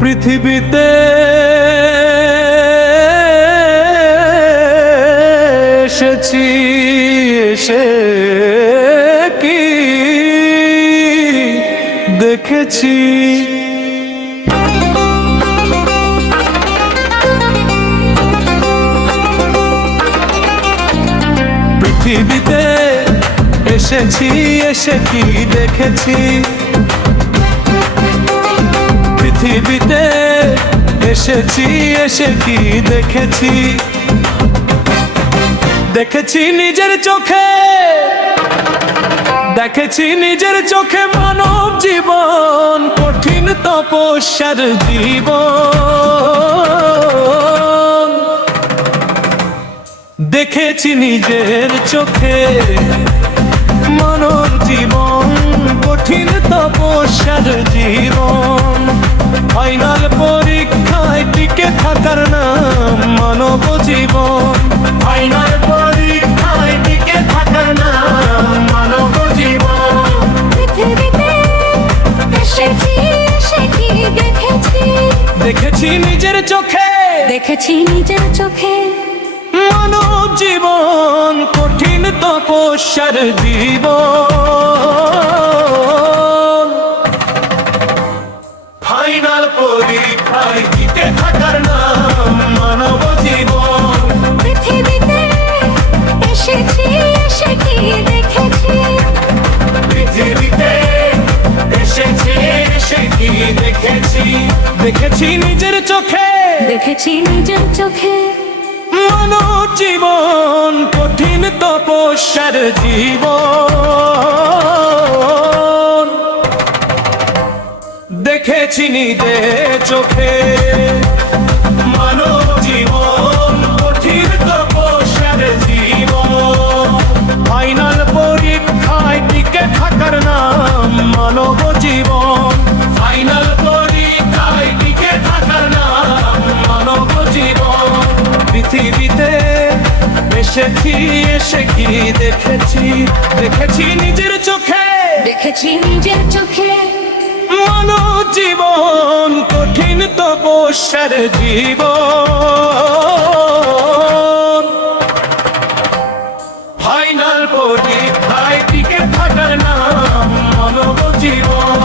পৃথিবীতে এসেছি, এসে কি দেখেছি। পৃথিবীতে এসেছি, এসে কি দেখেছি। পৃথিবীতে এসেছি, এসে কি দেখেছি। দেখেছি নিজের চোখে, দেখেছি নিজের চোখে মানব জীবন, কঠিন তপস্যার জীবন। দেখেছি নিজের চোখে মানব জীবন, কঠিন তপস্যার জীবন। ফাইনাল পরীক্ষায় টিকে থাকার নাম মানব জীবন। ফাইনাল পরীক্ষায় টিকে থাকার নাম মানব জীবন। পৃথিবীতে এসেছি, এসে কি দেখেছি। দেখেছি নিজের চোখে, দেখেছি নিজের চোখে মানব জীবন, কঠিন তপস্যার জীবন। ফাইনাল পরীক্ষায় টিকে থাকার নাম মানব জীবন। পৃথিবীতে এসেছি, এসে কি দেখেছি। পৃথিবীতে এসেছি, এসে কি দেখেছি। দেখেছি নিজের চোখে, দেখেছি নিজের চোখে মানব জীবন, কঠিন তপস্যার জীবন। দেখেছি নিজের চোখে মানব জীবন, কঠিন তপস্যার জীবন। ফাইনাল পরীক্ষায় টিকে থাকার নাম মানব জীবন। ফাইনাল পরীক্ষায় টিকে থাকার নাম মানব জীবন। পৃথিবীতে এসেছি, এসে কি দেখেছি। দেখেছি নিজের চোখে, দেখেছি নিজের চোখে মানব জীবন, কঠিন তপস্যার জীবন। ফাইনাল পরীক্ষায় টিকে থাকার নাম মানব জীবন।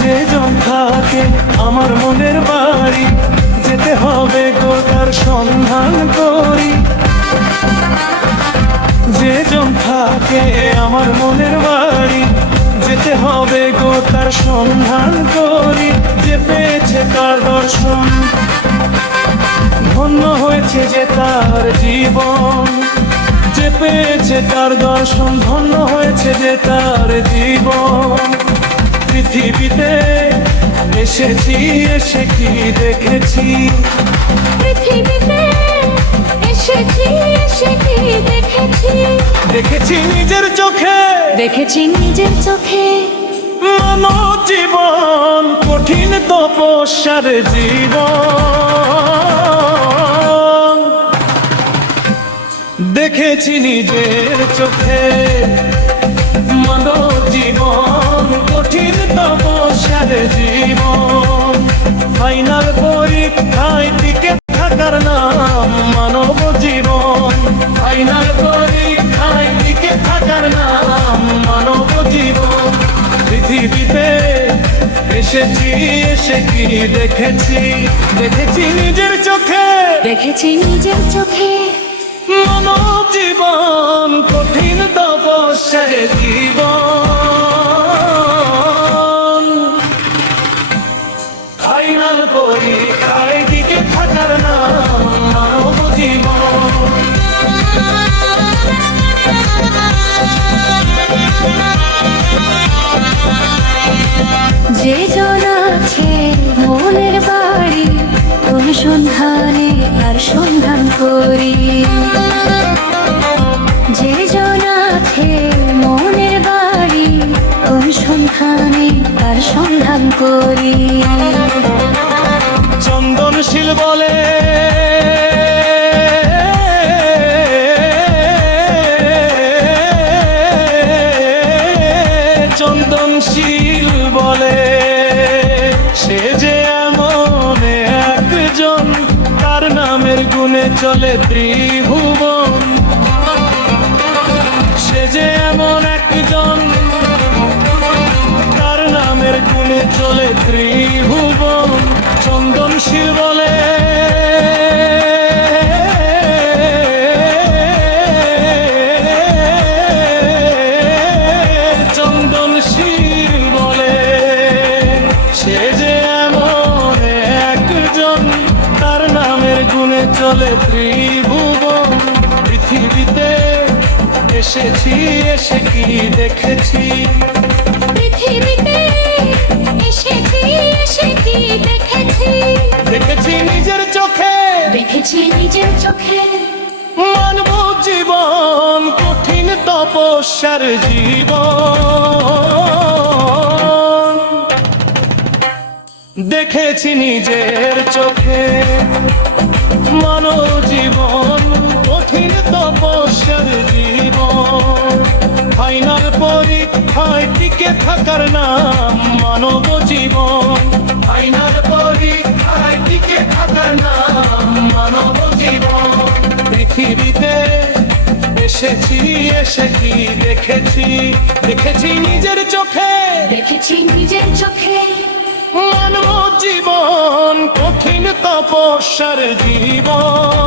যে জন থাকে আমার মনের বাড়ি, যেতে হবে গো তার সন্ধান করি। যে জন থাকে আমার মনের বাড়ি, যেতে হবে গো তার সন্ধান করি। যে পেয়েছে তার দর্শন, ধন্য হয়েছে যে তার জীবন। যে পেয়েছে তার দর্শন, ধন্য হয়েছে যে তার জীবন। পৃথিবীতে এসেছি, এসে কি দেখেছি। পৃথিবীতে এসেছি, এসে কি দেখেছি। দেখেছি নিজের চোখে, দেখেছি নিজের চোখে মানব জীবন, কঠিন তপস্যার জীবন। দেখেছি নিজের চোখে মানব জীবন, কঠিন তপস্যার জীবন। ফাইনাল পরীক্ষায় টিকে থাকার নাম মানব জীবন। ফাইনাল পরীক্ষায় টিকে থাকার নাম মানব জীবন। পৃথিবীতে এসেছি, এসে কি দেখেছি। দেখেছি নিজের চোখে, দেখেছি নিজের চোখে মানব জীবন, কঠিন তপস্যার জীবন। ফাইনাল পরীক্ষায় টিকে থাকার নাম মানব জীবন। যে জন আছে মনের বাড়ি, অনুসন্ধানে আর সন্ধান করি। যে জন আছে মনের বাড়ি, অনুসন্ধানে আর সন্ধান করি। চন্দনশীল বলে চন্দনশীল বলে সে যে এমন একজন তার নামের গুণে চলে ত্রিভুবন সে যে এমন একজন তার নামের গুণে চলে ত্রিভুবন চন্দনশীল বলে চন্দনশীল বলে সে যে এমন একজন তার নামের গুণে চলে ত্রিভুবন পৃথিবীতে এসেছি এসে কি দেখেছি পৃথিবীতে এসেছি এসে কি দেখেছি দেখেছি নিজের চোখে দেখেছি নিজের চোখে মানব জীবন কঠিন তপস্যার জীবন দেখেছি নিজের চোখে মানব জীবন কঠিন তপস্যার জীবন ফাইনাল পরীক্ষায় টিকে থাকার নাম মানব জীবন ফাইনাল পরীক্ষায় টিকে থাকার নাম মানব জীবন পৃথিবীতে এসেছি এসে কি দেখেছি দেখেছি নিজের চোখে দেখেছি নিজের চোখে মানব জীবন কঠিন তপস্যার জীবন